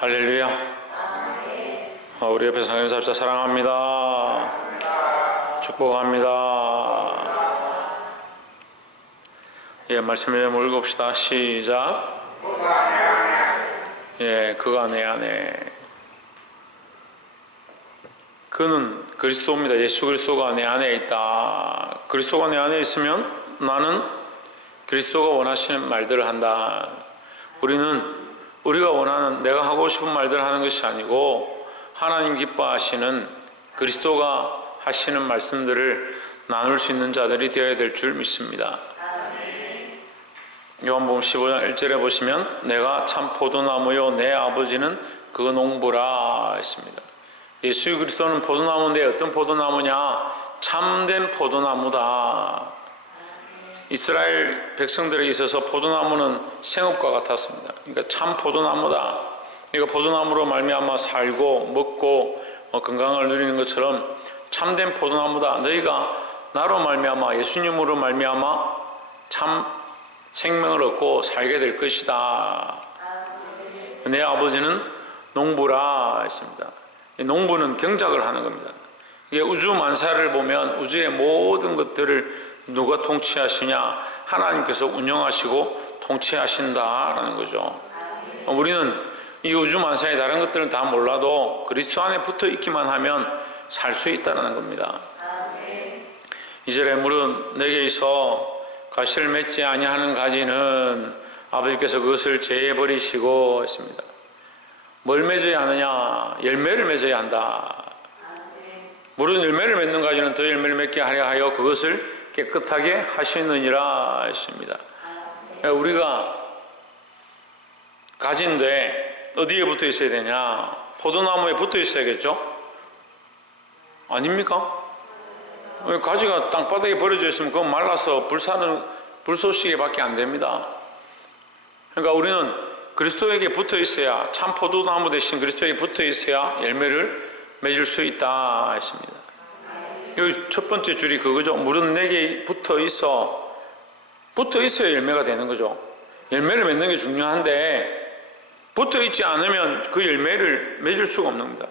할렐루야. 우리 옆에 성경사입자 사랑합니다. 축복합니다. 예, 말씀을 읽어봅시다. 시작. 예, 그가 내 안에. 그는 그리스도입니다. 예수 그리스도가 내 안에 있다. 그리스도가 내 안에 있으면 나는 그리스도가 원하시는 말들을 한다. 우리가 원하는, 내가 하고 싶은 말들을 하는 것이 아니고 하나님 기뻐하시는 그리스도가 하시는 말씀들을 나눌 수 있는 자들이 되어야 될 줄 믿습니다. 요한복음 15장 1절에 보시면 내가 참 포도나무요 내 아버지는 그 농부라 했습니다. 예수 그리스도는 포도나무인데 어떤 포도나무냐? 참된 포도나무다. 이스라엘 백성들에게 있어서 포도나무는 생업과 같았습니다. 그러니까 참 포도나무다. 그러니까 포도나무로 말미암아 살고 먹고 건강을 누리는 것처럼 참된 포도나무다. 너희가 나로 말미암아 예수님으로 말미암아 참 생명을 얻고 살게 될 것이다. 내 아버지는 농부라 했습니다. 농부는 경작을 하는 겁니다. 이게 우주 만사를 보면 우주의 모든 것들을 누가 통치하시냐? 하나님께서 운영하시고 통치하신다라는 거죠. 우리는 이 우주 만사의 다른 것들은 다 몰라도 그리스도 안에 붙어 있기만 하면 살 수 있다는 겁니다. 이절에 무릇 내게 있어 가시를 맺지 아니하는 가지는 아버지께서 그것을 제해버리시고 했습니다. 뭘 맺어야 하느냐? 열매를 맺어야 한다. 무릇 열매를 맺는 가지는 더 열매를 맺게 하려 하여 그것을 깨끗하게 하시느니라 했습니다. 우리가 가지인데 어디에 붙어 있어야 되냐? 포도나무에 붙어 있어야겠죠? 아닙니까? 가지가 땅바닥에 버려져 있으면 그건 말라서 불쏘시개 밖에 안 됩니다. 그러니까 우리는 그리스도에게 붙어 있어야, 참 포도나무 대신 그리스도에게 붙어 있어야 열매를 맺을 수 있다 했습니다. 여기 첫 번째 줄이 그거죠. 물은 내게 붙어 있어야 열매가 되는 거죠. 열매를 맺는 게 중요한데 붙어 있지 않으면 그 열매를 맺을 수가 없는 겁니다.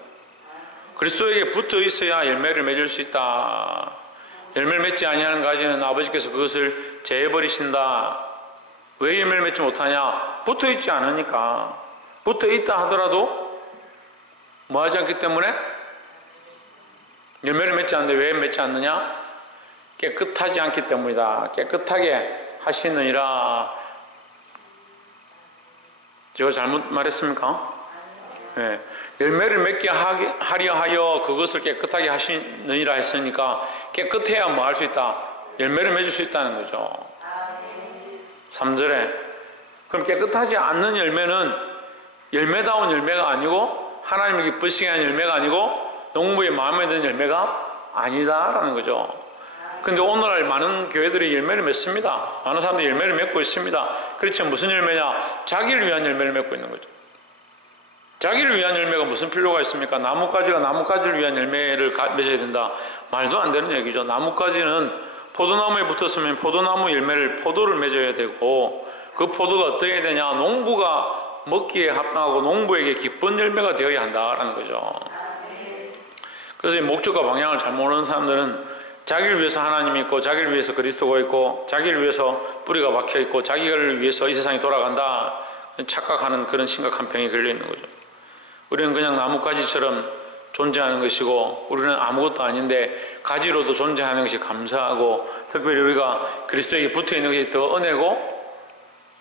그리스도에게 붙어 있어야 열매를 맺을 수 있다. 열매를 맺지 아니하는 가지는 아버지께서 그것을 제해버리신다. 왜 열매를 맺지 못하냐? 붙어 있지 않으니까. 붙어 있다 하더라도 뭐 하지 않기 때문에 열매를 맺지 않는데 왜 맺지 않느냐? 깨끗하지 않기 때문이다. 깨끗하게 하시느니라. 제가 잘못 말했습니까? 네. 열매를 맺게 하려 하여 그것을 깨끗하게 하시느니라 했으니까 깨끗해야 뭐 할 수 있다? 열매를 맺을 수 있다는 거죠. 3절에 그럼 깨끗하지 않는 열매는 열매다운 열매가 아니고 하나님이 기쁘시게 하는 열매가 아니고 농부의 마음에 드는 열매가 아니다라는 거죠. 근데 오늘날 많은 교회들이 열매를 맺습니다. 많은 사람들이 열매를 맺고 있습니다. 그렇지 무슨 열매냐? 자기를 위한 열매를 맺고 있는 거죠. 자기를 위한 열매가 무슨 필요가 있습니까? 나뭇가지가 나뭇가지를 위한 열매를 맺어야 된다. 말도 안 되는 얘기죠. 나뭇가지는 포도나무에 붙었으면 포도나무 열매를 포도를 맺어야 되고 그 포도가 어떻게 해야 되냐? 농부가 먹기에 합당하고 농부에게 기쁜 열매가 되어야 한다라는 거죠. 그래서 이 목적과 방향을 잘 모르는 사람들은 자기를 위해서 하나님이 있고 자기를 위해서 그리스도가 있고 자기를 위해서 뿌리가 박혀있고 자기를 위해서 이 세상이 돌아간다 착각하는 그런 심각한 병이 걸려있는 거죠. 우리는 그냥 나뭇가지처럼 존재하는 것이고 우리는 아무것도 아닌데 가지로도 존재하는 것이 감사하고 특별히 우리가 그리스도에게 붙어있는 것이 더 은혜고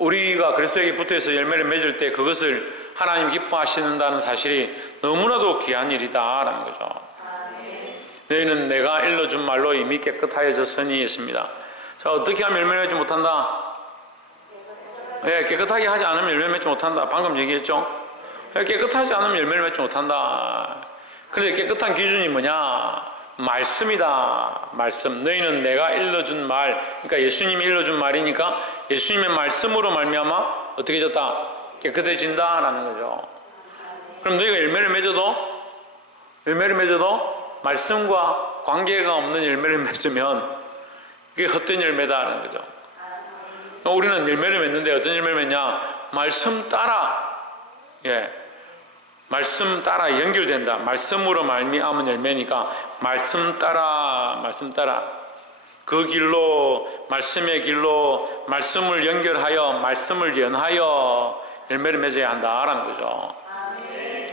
우리가 그리스도에게 붙어있어 열매를 맺을 때 그것을 하나님 기뻐하시는다는 사실이 너무나도 귀한 일이다라는 거죠. 너희는 내가 일러준 말로 이미 깨끗하여졌으니 했습니다. 자, 어떻게 하면 열매 맺지 못한다? 예, 깨끗하게 하지 않으면 열매 맺지 못한다. 방금 얘기했죠? 예, 깨끗하지 않으면 열매를 맺지 못한다. 그런데 깨끗한 기준이 뭐냐? 말씀이다. 말씀. 너희는 내가 일러준 말, 그러니까 예수님이 일러준 말이니까 예수님의 말씀으로 말미암아 어떻게 졌다? 깨끗해진다라는 거죠. 그럼 너희가 열매를 맺어도 말씀과 관계가 없는 열매를 맺으면 그게 헛된 열매다라는 거죠. 우리는 열매를 맺는데 어떤 열매를 맺냐? 말씀 따라. 예. 말씀 따라 연결된다. 말씀으로 말미암은 열매니까 말씀 따라 그 길로, 말씀의 길로 말씀을 연결하여 말씀을 연하여 열매를 맺어야 한다라는 거죠.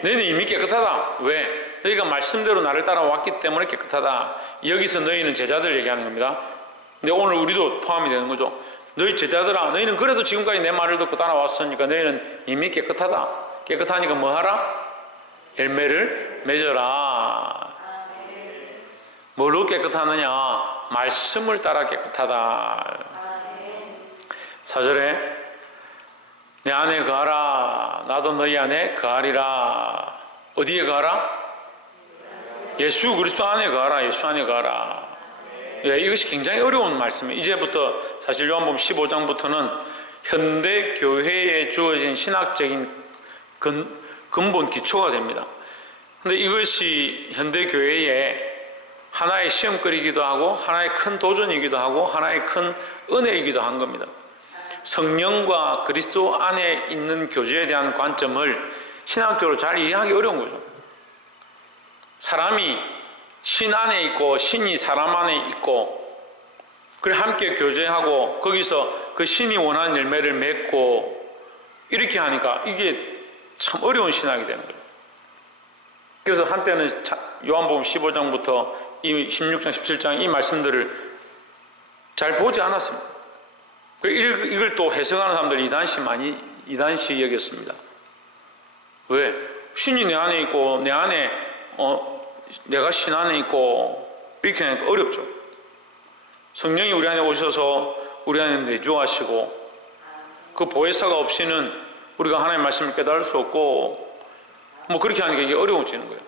너희는 이미 깨끗하다. 왜? 너희가 말씀대로 나를 따라왔기 때문에 깨끗하다. 여기서 너희는 제자들 얘기하는 겁니다. 근데 오늘 우리도 포함이 되는 거죠. 너희 제자들아, 너희는 그래도 지금까지 내 말을 듣고 따라왔으니까 너희는 이미 깨끗하다. 깨끗하니까 뭐 하라? 열매를 맺어라. 뭘로 깨끗하느냐? 말씀을 따라 깨끗하다. 4절에 내 안에 거하라. 나도 너희 안에 거하리라. 어디에 거하라? 예수 그리스도 안에 거하라. 예수 안에 거하라. 예, 이것이 굉장히 어려운 말씀이에요. 이제부터 사실 요한복음 15장부터는 현대 교회에 주어진 신학적인 근본 기초가 됩니다. 근데 이것이 현대 교회에 하나의 시험거리이기도 하고 하나의 큰 도전이기도 하고 하나의 큰 은혜이기도 한 겁니다. 성령과 그리스도 안에 있는 교제에 대한 관점을 신학적으로 잘 이해하기 어려운 거죠. 사람이 신 안에 있고 신이 사람 안에 있고 그래 함께 교제하고 거기서 그 신이 원하는 열매를 맺고 이렇게 하니까 이게 참 어려운 신학이 되는 거예요. 그래서 한때는 요한복음 15장부터 이 16장 17장 이 말씀들을 잘 보지 않았습니다. 이걸 또 해석하는 사람들이 이단시 여겼습니다. 왜? 신이 내 안에 있고 내 안에 내가 신 안에 있고 이렇게 하니까 어렵죠. 성령이 우리 안에 오셔서 우리 안에 내주하시고 그 보혜사가 없이는 우리가 하나님의 말씀을 깨달을 수 없고 뭐 그렇게 하니까 이게 어려워지는 거예요.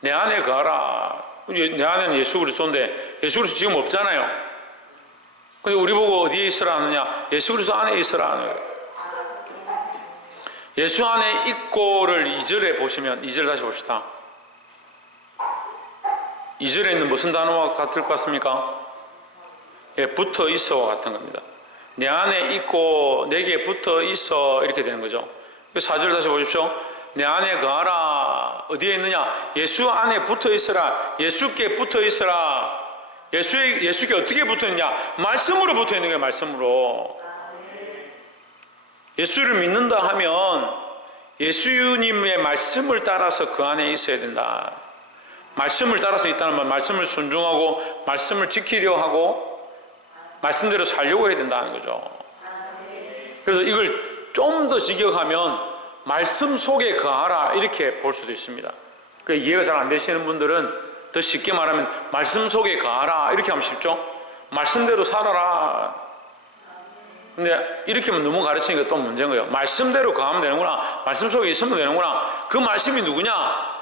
내 안에 거하라. 내 안에는 예수 그리스도인데 예수 그리스도 지금 없잖아요. 근데 우리 보고 어디에 있으라 하느냐? 예수 그리스도 안에 있으라 하는 거예요. 예수 안에 있고를 2절에 보시면 2절 다시 봅시다. 2절에 있는 무슨 단어와 같을 것 같습니까? 예, 붙어 있어와 같은 겁니다. 내 안에 있고 내게 붙어 있어 이렇게 되는 거죠. 4절 다시 보십시오. 내 안에 거하라. 어디에 있느냐? 예수 안에 붙어 있으라. 예수께 붙어 있으라. 예수께 어떻게 붙어 있느냐? 말씀으로 붙어 있는 거예요. 말씀으로. 예수를 믿는다 하면 예수님의 말씀을 따라서 그 안에 있어야 된다. 말씀을 따라서 있다는 말, 말씀을 순종하고 말씀을 지키려 하고 말씀대로 살려고 해야 된다는 거죠. 그래서 이걸 좀 더 직역하면 말씀 속에 거하라 이렇게 볼 수도 있습니다. 이해가 잘 안 되시는 분들은 더 쉽게 말하면 말씀 속에 거하라 이렇게 하면 쉽죠. 말씀대로 살아라. 근데 이렇게 하면 너무 가르치니까 또 문제인 거예요. 말씀대로 거하면 되는구나. 말씀 속에 있으면 되는구나. 그 말씀이 누구냐?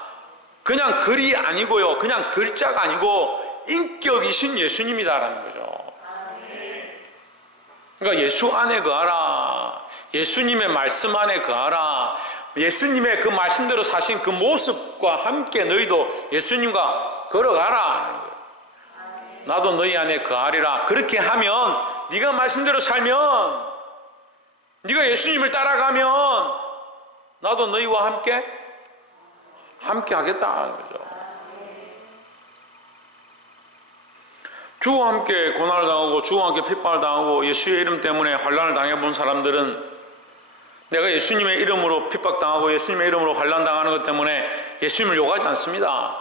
그냥 글이 아니고요. 그냥 글자가 아니고 인격이신 예수님이다라는 거죠. 그러니까 예수 안에 거하라. 예수님의 말씀 안에 거하라. 예수님의 그 말씀대로 사신 그 모습과 함께 너희도 예수님과 걸어가라. 나도 너희 안에 거하리라. 그렇게 하면 네가 말씀대로 살면 네가 예수님을 따라가면 나도 너희와 함께 하겠다는 거죠. 주와 함께 고난을 당하고 주와 함께 핍박을 당하고 예수의 이름 때문에 환난을 당해본 사람들은 내가 예수님의 이름으로 핍박당하고 예수님의 이름으로 환난당하는 것 때문에 예수님을 욕하지 않습니다.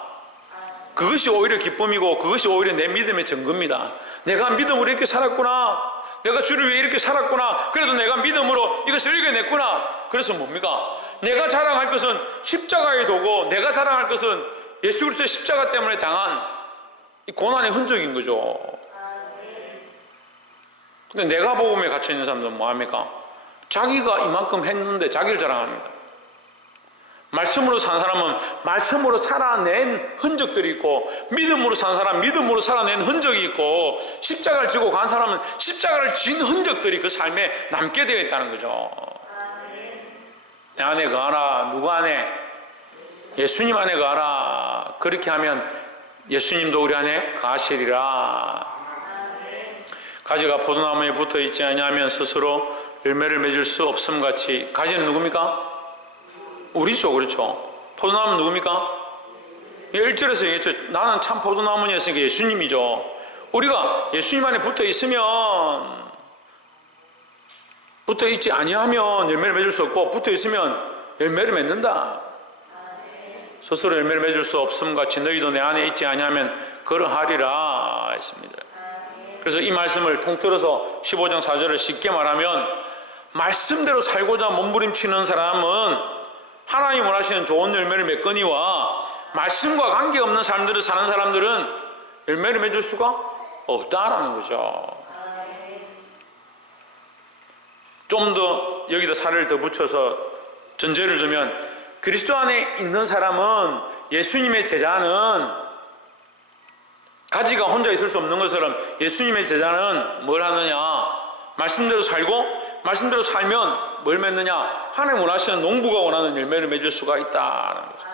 그것이 오히려 기쁨이고 그것이 오히려 내 믿음의 증거입니다. 내가 믿음으로 이렇게 살았구나. 내가 주를 위해 이렇게 살았구나. 그래도 내가 믿음으로 이것을 이겨냈구나. 그래서 뭡니까? 내가 자랑할 것은 십자가의 도고 내가 자랑할 것은 예수 그리스도의 십자가 때문에 당한 이 고난의 흔적인 거죠. 근데 내가 복음에 갇혀있는 사람들은 뭐합니까? 자기가 이만큼 했는데 자기를 자랑합니다. 말씀으로 산 사람은 말씀으로 살아낸 흔적들이 있고 믿음으로 산 사람은 믿음으로 살아낸 흔적이 있고 십자가를 지고 간 사람은 십자가를 진 흔적들이 그 삶에 남게 되어 있다는 거죠. 내 안에 거하라. 누구 안에? 예수님 안에 거하라. 그렇게 하면 예수님도 우리 안에 거하시리라. 가지가 포도나무에 붙어 있지 않으면 스스로 열매를 맺을 수 없음같이 가지는 누굽니까? 우리죠. 그렇죠. 포도나무는 누굽니까? 1절에서 얘기했죠. 나는 참 포도나무였으니까 예수님이죠. 우리가 예수님 안에 붙어 있으면, 붙어 있지 아니하면 열매를 맺을 수 없고, 붙어 있으면 열매를 맺는다. 스스로 열매를 맺을 수 없음 같이 너희도 내 안에 있지 아니하면 그러하리라 했습니다. 그래서 이 말씀을 통틀어서 15장 4절을 쉽게 말하면, 말씀대로 살고자 몸부림치는 사람은 하나님 원하시는 좋은 열매를 맺거니와, 말씀과 관계없는 삶들을 사는 사람들은 열매를 맺을 수가 없다라는 거죠. 좀 더 여기다 살을 더 붙여서 전제를 두면, 그리스도 안에 있는 사람은, 예수님의 제자는, 가지가 혼자 있을 수 없는 것처럼 예수님의 제자는 뭘 하느냐? 말씀대로 살고, 말씀대로 살면 뭘 맺느냐? 하나님 원하시는 농부가 원하는 열매를 맺을 수가 있다는 거죠.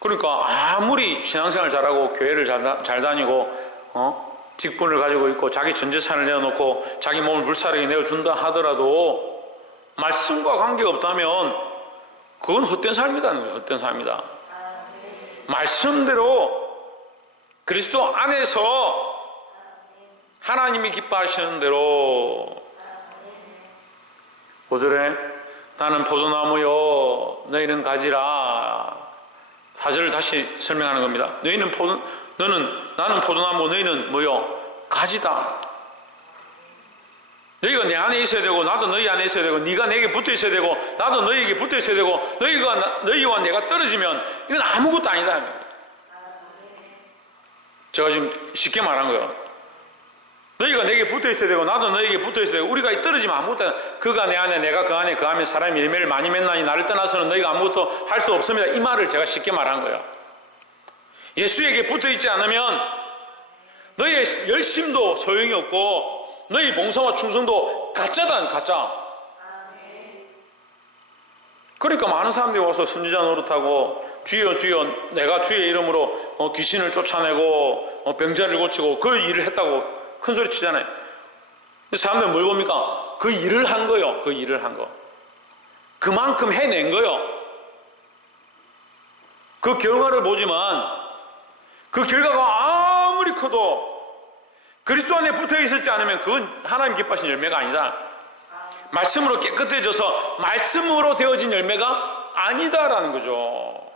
그러니까 아무리 신앙생활 잘하고 교회를 잘 다니고 직분을 가지고 있고 자기 전 재산을 내어놓고 자기 몸을 불사르게 내어준다 하더라도 말씀과 관계가 없다면 그건 헛된 삶이라는 거예요. 헛된 삶이다. 말씀대로 그리스도 안에서 하나님이 기뻐하시는 대로, 5절에 나는 포도나무요 너희는 가지라. 4절을 다시 설명하는 겁니다. 나는 포도나무, 너희는 뭐요? 가지다. 너희가 내 안에 있어야 되고 나도 너희 안에 있어야 되고, 네가 내게 붙어 있어야 되고 나도 너희에게 붙어 있어야 되고, 너희와 내가 떨어지면 이건 아무것도 아니다. 제가 지금 쉽게 말한 거예요. 너희가 내게 붙어 있어야 되고 나도 너희에게 붙어 있어야 되고, 우리가 떨어지면 아무것도 아니다. 그가 내 안에 내가 그 안에, 그 안에 사람이 열매를 많이 맺나니 나를 떠나서는 너희가 아무것도 할 수 없습니다. 이 말을 제가 쉽게 말한 거예요. 예수에게 붙어 있지 않으면 너희의 열심도 소용이 없고 너희 봉사와 충성도 가짜다. 가짜. 그러니까 많은 사람들이 와서 선지자 노릇하고, 주여 주여 내가 주의 이름으로 귀신을 쫓아내고 병자를 고치고 그 일을 했다고 큰 소리 치잖아요. 사람들은 뭘 봅니까? 그 일을 한 거요. 그 일을 한 거. 그만큼 해낸 거요. 그 결과를 보지만 그 결과가 아무리 커도 그리스도 안에 붙어 있었지 않으면 그건 하나님 기뻐하신 열매가 아니다. 말씀으로 깨끗해져서 말씀으로 되어진 열매가 아니다라는 거죠.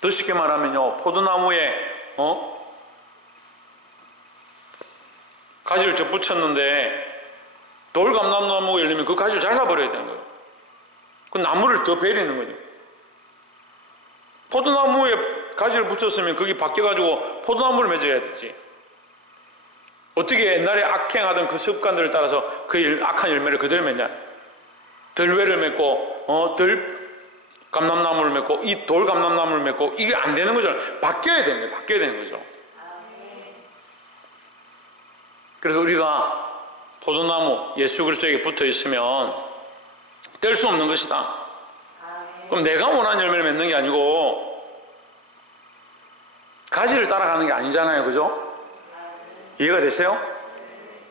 더 쉽게 말하면요, 포도나무에 가지를 접붙였는데 돌감람나무가 열리면 그 가지를 잘라버려야 되는 거예요. 그 나무를 더 베리는 거죠. 포도나무에 가지를 붙였으면 거기 바뀌어가지고 포도나무를 맺어야 되지. 어떻게 옛날에 악행하던 그 습관들을 따라서 그 악한 열매를 그대로 맺냐? 들외를 맺고 감람나무를 맺고 이 돌감람나무를 맺고, 이게 안 되는 거죠. 바뀌어야 되는 거예요. 바뀌어야 되는 거죠. 그래서 우리가 포도나무 예수 그리스도에게 붙어 있으면 뗄 수 없는 것이다. 그럼 내가 원하는 열매를 맺는 게 아니고 가지를 따라가는 게 아니잖아요. 그죠? 이해가 되세요?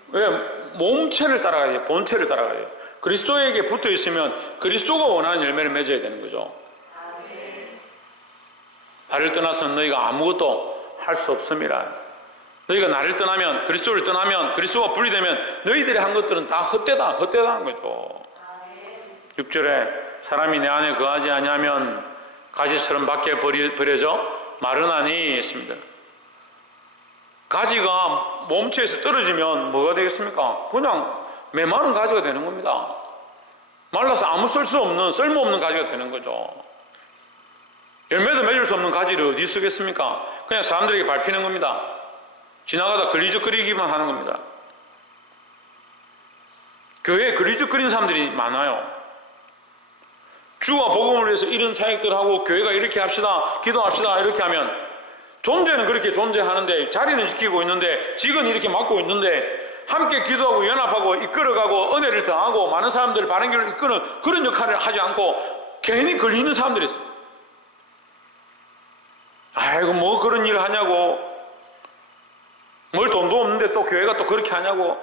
왜? 몸체를 따라가야 돼요. 본체를 따라가야 돼요. 그리스도에게 붙어 있으면 그리스도가 원하는 열매를 맺어야 되는 거죠. 나를 떠나서는 너희가 아무것도 할 수 없음이라. 너희가 나를 떠나면, 그리스도를 떠나면, 그리스도가 분리되면 너희들이 한 것들은 다 헛되다는 거죠. 6절에 사람이 내 안에 거하지 아니하면 가지처럼 밖에 버려져 마르나니 했습니다. 가지가 몸체에서 떨어지면 뭐가 되겠습니까? 그냥 메마른 가지가 되는 겁니다. 말라서 아무 쓸모없는 가지가 되는 거죠. 열매도 맺을 수 없는 가지를 어디 쓰겠습니까? 그냥 사람들에게 밟히는 겁니다. 지나가다 걸리적거리기만 하는 겁니다. 교회에 걸리적거리는 사람들이 많아요. 주와 복음을 위해서 이런 사역들 하고 교회가 이렇게 합시다, 기도합시다 이렇게 하면 존재는 그렇게 존재하는데, 자리는 지키고 있는데, 직은 이렇게 맡고 있는데, 함께 기도하고 연합하고 이끌어가고 은혜를 더하고 많은 사람들을 바른 길로 이끄는 그런 역할을 하지 않고 괜히 걸리는 사람들이 있어요. 아이고 뭐 그런 일을 하냐고, 뭘 돈도 없는데 또 교회가 또 그렇게 하냐고.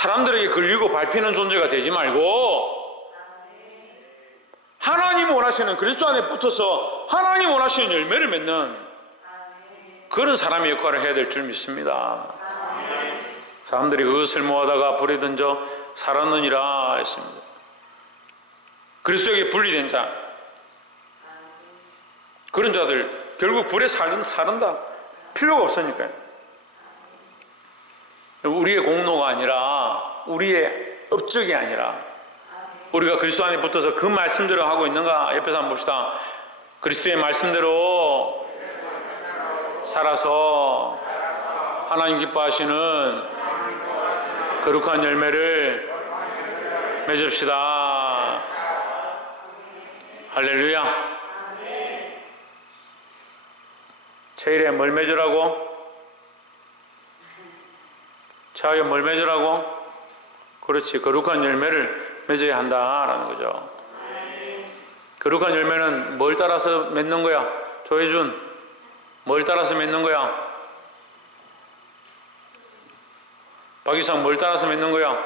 사람들에게 걸리고 밟히는 존재가 되지 말고 하나님 원하시는 그리스도 안에 붙어서 하나님 원하시는 열매를 맺는 그런 사람의 역할을 해야 될 줄 믿습니다. 사람들이 그것을 모아다가 불에 던져 살았느니라 했습니다. 그리스도에게 분리된 자, 그런 자들 결국 불에 사른다. 필요가 없으니까요. 우리의 공로가 아니라, 우리의 업적이 아니라 우리가 그리스도 안에 붙어서 그 말씀대로 하고 있는가? 옆에서 한번 봅시다. 그리스도의 말씀대로 살아서 하나님 기뻐하시는 거룩한 열매를 맺읍시다. 할렐루야. 제일에 뭘 맺으라고? 차후에 뭘 맺으라고? 그렇지, 거룩한 열매를 맺어야 한다라는 거죠. 거룩한 열매는 뭘 따라서 맺는 거야? 조혜준, 뭘 따라서 맺는 거야? 박이상, 뭘 따라서 맺는 거야?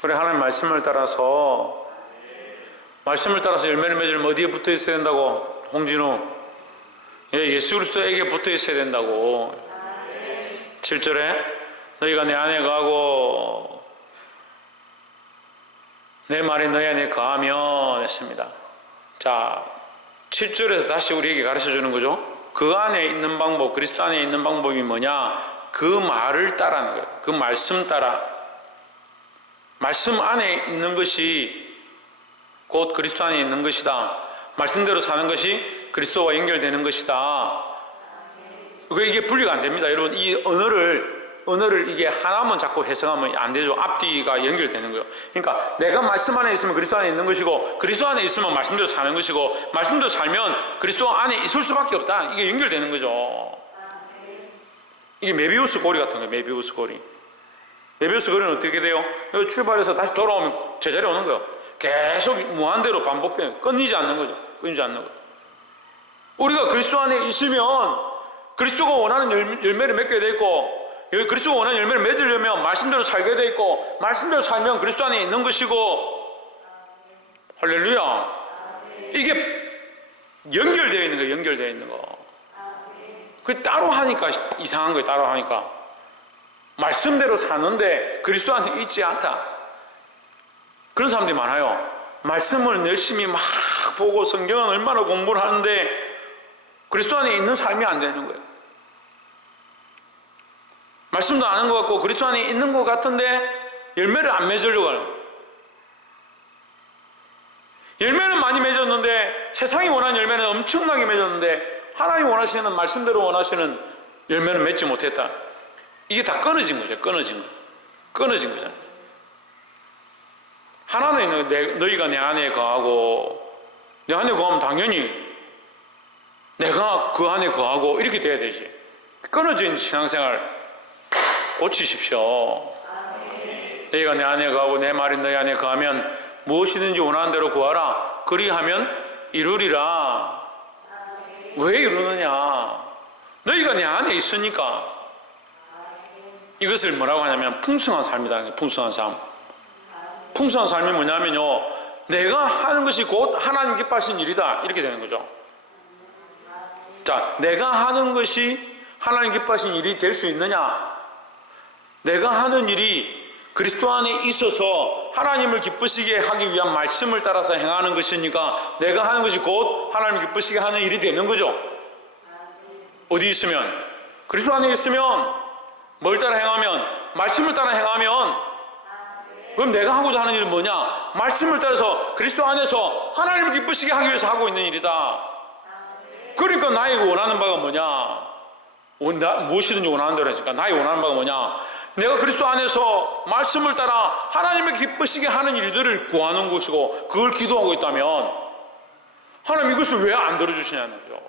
그래, 하나님 말씀을 따라서, 말씀을 따라서 열매를 맺으려면 어디에 붙어 있어야 된다고? 홍진우, 예수 그리스도에게 붙어 있어야 된다고. 7절에 너희가 내 안에 거하고 내 말이 너희 안에 거하면 했습니다. 자, 7절에서 다시 우리에게 가르쳐 주는 거죠. 그 안에 있는 방법, 그리스도 안에 있는 방법이 뭐냐? 그 말을 따라하는 거예요. 그 말씀 따라. 말씀 안에 있는 것이 곧 그리스도 안에 있는 것이다. 말씀대로 사는 것이 그리스도와 연결되는 것이다. 이게 분리가 안 됩니다. 여러분, 이 언어를 이게 하나만 자꾸 해석하면 안 되죠. 앞뒤가 연결되는 거예요. 그러니까 내가 말씀 안에 있으면 그리스도 안에 있는 것이고, 그리스도 안에 있으면 말씀대로 사는 것이고, 말씀대로 살면 그리스도 안에 있을 수밖에 없다. 이게 연결되는 거죠. 이게 메비우스 고리 같은 거예요. 메비우스 고리. 메비우스 고리는 어떻게 돼요? 출발해서 다시 돌아오면 제자리에 오는 거예요. 계속 무한대로 반복돼요. 끊이지 않는 거죠. 끊이지 않는 거예요. 우리가 그리스도 안에 있으면 그리스도가 원하는 열매를 맺게 돼 있고, 그리스도가 원하는 열매를 맺으려면 말씀대로 살게 돼 있고, 말씀대로 살면 그리스도 안에 있는 것이고, 할렐루야. 이게 연결되어 있는 거예요. 연결되어 있는 거. 그 따로 하니까 이상한 거예요. 따로 하니까 말씀대로 사는데 그리스도 안에 있지 않다. 그런 사람들이 많아요. 말씀을 열심히 막 보고 성경은 얼마나 공부를 하는데 그리스도 안에 있는 삶이 안 되는 거예요. 말씀도 아는 것 같고 그리스도 안에 있는 것 같은데 열매를 안 맺으려고 하는 거예요. 열매는 많이 맺었는데, 세상이 원하는 열매는 엄청나게 맺었는데 하나님 원하시는 말씀대로 원하시는 열매는 맺지 못했다. 이게 다 끊어진 거죠. 끊어진 거. 끊어진 거잖아요. 하나는 있는 거. 너희가 내 안에 거하고, 내 안에 거하면 당연히 내가 그 안에 거하고 이렇게 돼야 되지. 끊어진 신앙생활 고치십시오. 너희가 내 안에 거하고 내 말이 너희 안에 거하면 무엇이든지 원하는 대로 구하라. 그리하면 이루리라. 왜 이루느냐? 너희가 내 안에 있으니까. 이것을 뭐라고 하냐면 풍성한 삶이다. 풍성한 삶. 풍성한 삶이 뭐냐면요, 내가 하는 것이 곧 하나님 기뻐하신 일이다. 이렇게 되는 거죠. 자, 내가 하는 것이 하나님 기뻐하신 일이 될 수 있느냐? 내가 하는 일이 그리스도 안에 있어서 하나님을 기쁘시게 하기 위한 말씀을 따라서 행하는 것이니까 내가 하는 것이 곧 하나님을 기쁘시게 하는 일이 되는 거죠. 어디 있으면? 그리스도 안에 있으면 뭘 따라 행하면? 말씀을 따라 행하면. 그럼 내가 하고자 하는 일은 뭐냐? 말씀을 따라서 그리스도 안에서 하나님을 기쁘시게 하기 위해서 하고 있는 일이다. 그러니까 나에게 원하는 바가 뭐냐? 무엇이든지 원하는 대로 했으니까 나의 원하는 바가 뭐냐? 내가 그리스도 안에서 말씀을 따라 하나님을 기쁘시게 하는 일들을 구하는 것이고 그걸 기도하고 있다면 하나님 이것을 왜 안 들어주시냐는 거죠.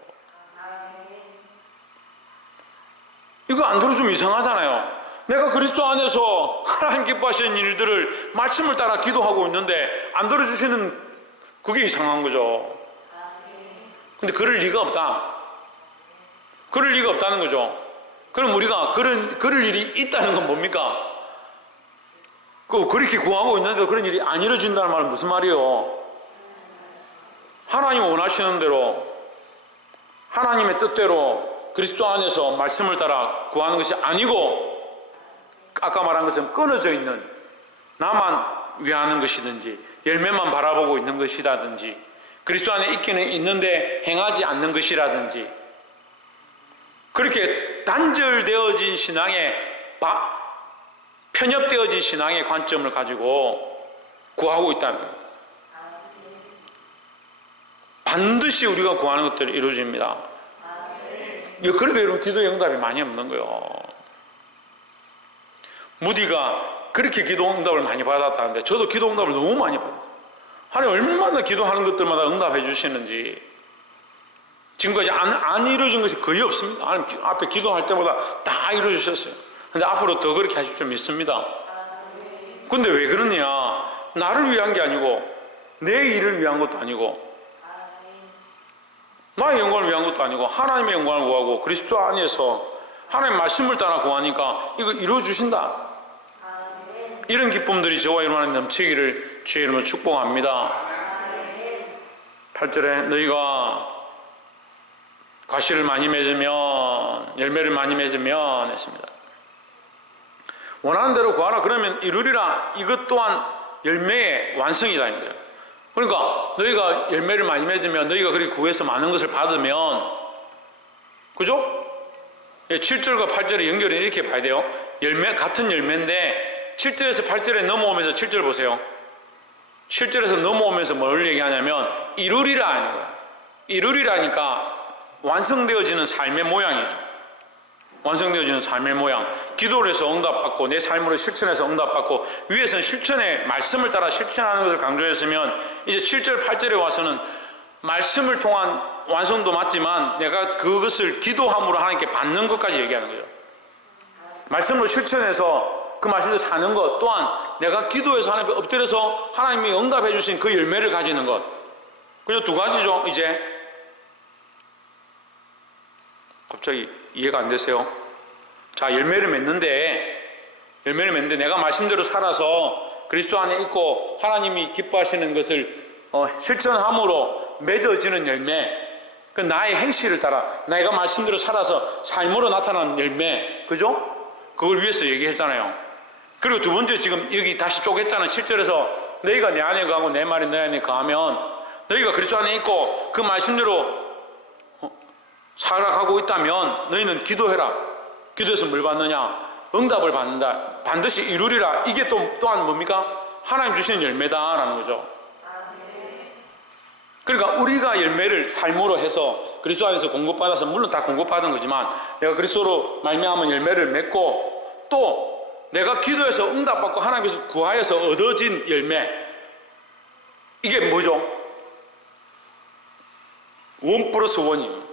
이거 안 들어주면 이상하잖아요. 내가 그리스도 안에서 하나님 기뻐하시는 일들을 말씀을 따라 기도하고 있는데 안 들어주시는 그게 이상한 거죠. 근데 그럴 리가 없다. 그럴 리가 없다는 거죠. 그럼 우리가 그럴 일이 있다는 건 뭡니까? 그렇게 구하고 있는데 그런 일이 안 이루어진다는 말은 무슨 말이에요? 하나님 원하시는 대로 하나님의 뜻대로 그리스도 안에서 말씀을 따라 구하는 것이 아니고 아까 말한 것처럼 끊어져 있는 나만 위하는 것이든지 열매만 바라보고 있는 것이라든지 그리스도 안에 있기는 있는데 행하지 않는 것이라든지 그렇게 단절되어진 신앙에 편협되어진 신앙의 관점을 가지고 구하고 있다는 겁니다. 반드시 우리가 구하는 것들이 이루어집니다. 그러니까 여러분 기도의 응답이 많이 없는 거예요. 무디가 그렇게 기도 응답을 많이 받았다는데 저도 기도 응답을 너무 많이 받았어요. 하나님 얼마나 기도하는 것들마다 응답해 주시는지 지금까지 안 이루어진 것이 거의 없습니다. 하나님 앞에 기도할 때마다 다 이루어 주셨어요. 근데 앞으로 더 그렇게 하실 줄 믿습니다. 근데 왜 그러냐? 나를 위한 게 아니고 내 일을 위한 것도 아니고 나의 영광을 위한 것도 아니고 하나님의 영광을 구하고 그리스도 안에서 하나님의 말씀을 따라 구하니까 이거 이루어 주신다. 이런 기쁨들이 저와 여러분 안에 넘치기를 주의 이름으로 축복합니다. 8절에 너희가 과실을 많이 맺으면 열매를 많이 맺으면 했습니다. 원하는 대로 구하라 그러면 이루리라. 이것 또한 열매의 완성이다. 그러니까 너희가 열매를 많이 맺으면 너희가 그렇게 구해서 많은 것을 받으면 그죠? 7절과 8절의 연결은 이렇게 봐야 돼요. 열매 같은 열매인데 7절에서 8절에 넘어오면서 7절 보세요. 7절에서 넘어오면서 뭘 얘기하냐면 이루리라 하는 거예요. 이루리라니까 완성되어지는 삶의 모양이죠. 완성되어지는 삶의 모양. 기도를 해서 응답받고 내 삶으로 실천해서 응답받고 위에서는 실천의 말씀을 따라 실천하는 것을 강조했으면 이제 7절 8절에 와서는 말씀을 통한 완성도 맞지만 내가 그것을 기도함으로 하나님께 받는 것까지 얘기하는 거예요. 말씀으로 실천해서 그 말씀대로 사는 것 또한 내가 기도해서 하나님께 엎드려서 하나님이 응답해 주신 그 열매를 가지는 것. 그죠? 두 가지죠. 이제 갑자기 이해가 안 되세요? 자, 열매를 맺는데 내가 말씀대로 살아서 그리스도 안에 있고 하나님이 기뻐하시는 것을 실천함으로 맺어지는 열매, 그 나의 행실을 따라 내가 말씀대로 살아서 삶으로 나타나는 열매, 그죠? 그걸 위해서 얘기했잖아요. 그리고 두 번째 지금 여기 다시 쪼갰잖아요. 7절에서 너희가 내 안에 거하고 내 말이 내 안에 거하면 너희가 그리스도 안에 있고 그 말씀대로 살아가고 있다면 너희는 기도해라. 기도해서 뭘 받느냐? 응답을 받는다. 반드시 이루리라. 이게 또한 뭡니까? 하나님 주시는 열매다라는 거죠. 그러니까 우리가 열매를 삶으로 해서 그리스도 안에서 공급받아서 물론 다 공급받은 거지만 내가 그리스도로 말미암은 열매를 맺고 또 내가 기도해서 응답받고 하나님께서 구하여서 얻어진 열매, 이게 뭐죠? 1 플러스 1이에요.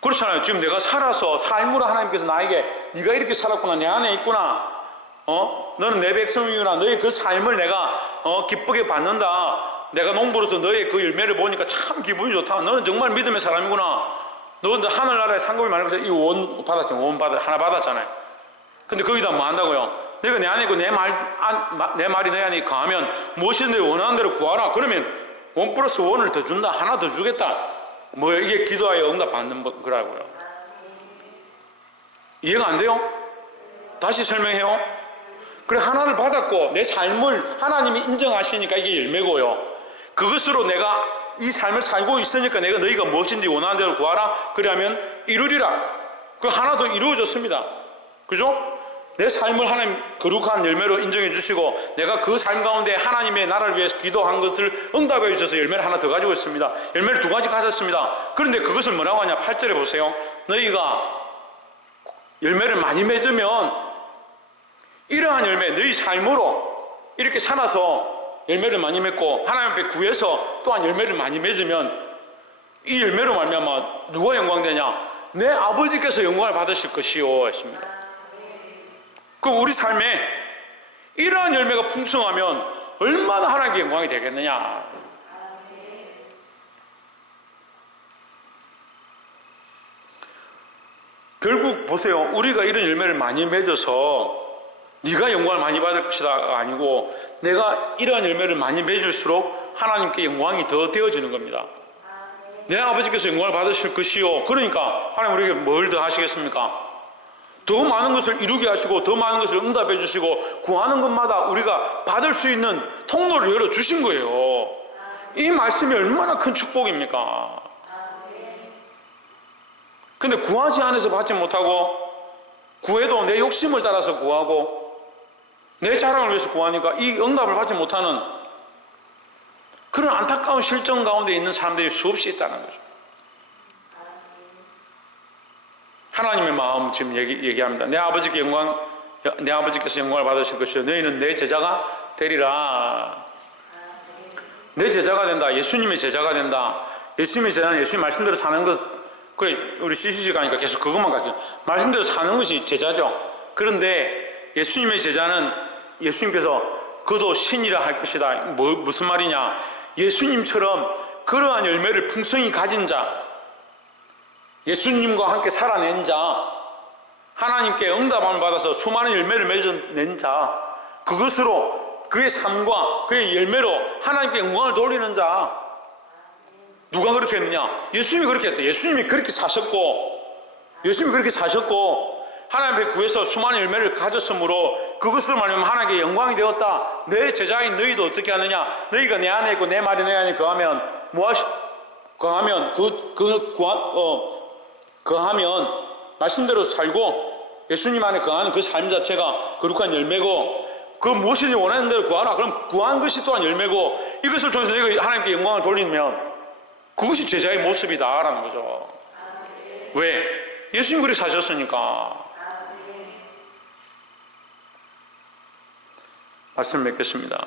그렇잖아요. 지금 내가 살아서 삶으로 하나님께서 나에게 네가 이렇게 살았구나, 내 안에 있구나, 너는 내 백성이구나, 너의 그 삶을 내가 기쁘게 받는다, 내가 농부로서 너의 그 열매를 보니까 참 기분이 좋다, 너는 정말 믿음의 사람이구나, 너는 하늘나라에 상급이 많아서 이 원 받았잖아요. 원 하나 받았잖아요. 근데 거기다 뭐 한다고요? 내가 내 안에 있고 내 말이 내 안에 거하면 무엇이든 원하는 대로 구하라. 그러면 1 플러스 1을 더 준다, 하나 더 주겠다. 뭐 이게 기도하여 응답 받는 거라고요. 이해가 안 돼요? 다시 설명해요. 그래, 하나를 받았고 내 삶을 하나님이 인정하시니까 이게 열매고요. 그것으로 내가 이 삶을 살고 있으니까 내가 너희가 무엇인지 원하는 대로 구하라. 그러면 이루리라. 그 하나 더 이루어졌습니다. 그죠? 내 삶을 하나님 거룩한 열매로 인정해 주시고 내가 그 삶 가운데 하나님의 나라를 위해서 기도한 것을 응답해 주셔서 열매를 하나 더 가지고 있습니다. 열매를 2가지 가졌습니다. 그런데 그것을 뭐라고 하냐? 8절에 보세요. 너희가 열매를 많이 맺으면 이러한 열매, 너희 삶으로 이렇게 살아서 열매를 많이 맺고 하나님 앞에 구해서 또한 열매를 많이 맺으면 이 열매로 말미암아 누가 영광되냐? 내 아버지께서 영광을 받으실 것이요 했습니다. 그럼 우리 삶에 이러한 열매가 풍성하면 얼마나 하나님께 영광이 되겠느냐? 결국 보세요. 우리가 이런 열매를 많이 맺어서 네가 영광을 많이 받을 것이다가 아니고 내가 이러한 열매를 많이 맺을수록 하나님께 영광이 더 되어지는 겁니다. 내 아버지께서 영광을 받으실 것이요. 그러니까 하나님 우리에게 뭘 더 하시겠습니까? 더 많은 것을 이루게 하시고 더 많은 것을 응답해 주시고 구하는 것마다 우리가 받을 수 있는 통로를 열어주신 거예요. 이 말씀이 얼마나 큰 축복입니까? 근데 구하지 않아서 받지 못하고 구해도 내 욕심을 따라서 구하고 내 자랑을 위해서 구하니까 이 응답을 받지 못하는 그런 안타까운 실정 가운데 있는 사람들이 수없이 있다는 거죠. 하나님의 마음 지금 얘기합니다. 내 아버지께서 영광을 받으실 것이요 너희는 내 제자가 되리라. 내 제자가 된다. 예수님의 제자가 된다. 예수님의 제자는 예수님 말씀대로 사는 것. 그래 우리 CCC 가니까 계속 그것만 가르쳐요. 말씀대로 사는 것이 제자죠. 그런데 예수님의 제자는 예수님께서 그도 신이라 할 것이다. 무슨 말이냐? 예수님처럼 그러한 열매를 풍성히 가진 자, 예수님과 함께 살아낸 자, 하나님께 응답을 받아서 수많은 열매를 맺어낸 자, 그것으로 그의 삶과 그의 열매로 하나님께 영광을 돌리는 자. 누가 그렇게 했느냐? 예수님이 그렇게 했다. 예수님이 그렇게 사셨고 하나님 앞에 구해서 수많은 열매를 가졌으므로 그것으로 말하면 하나님께 영광이 되었다. 내 제자인 너희도 어떻게 하느냐? 너희가 내 안에 있고 내 말이 내 안에 거하면 거하면 말씀대로 살고 예수님 안에 거하는 그 삶 자체가 거룩한 열매고 그 무엇이든지 원하는 대로 구하라. 그럼 구한 것이 또한 열매고 이것을 통해서 너희가 하나님께 영광을 돌리면 그것이 제자의 모습이다라는 거죠. 왜? 예수님 그렇게 사셨으니까. 말씀 맺겠습니다.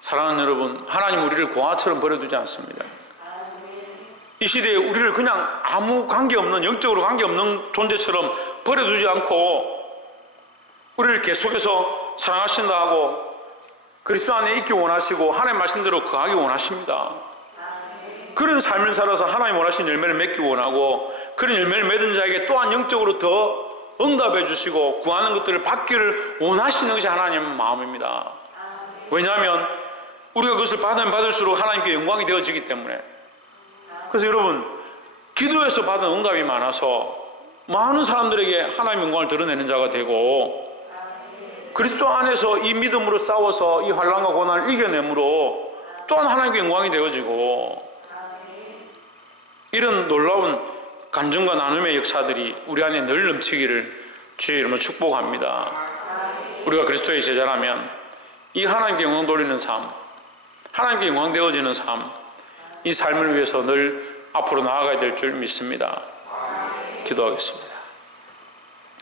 사랑하는 여러분, 하나님 우리를 고아처럼 버려두지 않습니다. 이 시대에 우리를 그냥 아무 관계없는, 영적으로 관계없는 존재처럼 버려두지 않고 우리를 계속해서 사랑하신다 하고 그리스도 안에 있기 원하시고 하나님 말씀대로 거하기 원하십니다. 그런 삶을 살아서 하나님 원하시는 열매를 맺기 원하고 그런 열매를 맺은 자에게 또한 영적으로 더 응답해 주시고 구하는 것들을 받기를 원하시는 것이 하나님의 마음입니다. 왜냐하면 우리가 그것을 받으면 받을수록 하나님께 영광이 되어지기 때문에. 그래서 여러분, 기도에서 받은 응답이 많아서 많은 사람들에게 하나님의 영광을 드러내는 자가 되고 그리스도 안에서 이 믿음으로 싸워서 이 환난과 고난을 이겨내므로 또한 하나님께 영광이 되어지고 이런 놀라운 간증과 나눔의 역사들이 우리 안에 늘 넘치기를 주의 이름으로 축복합니다. 우리가 그리스도의 제자라면 이 하나님께 영광 돌리는 삶, 하나님께 영광 되어지는 삶, 이 삶을 위해서 늘 앞으로 나아가야 될 줄 믿습니다. 기도하겠습니다.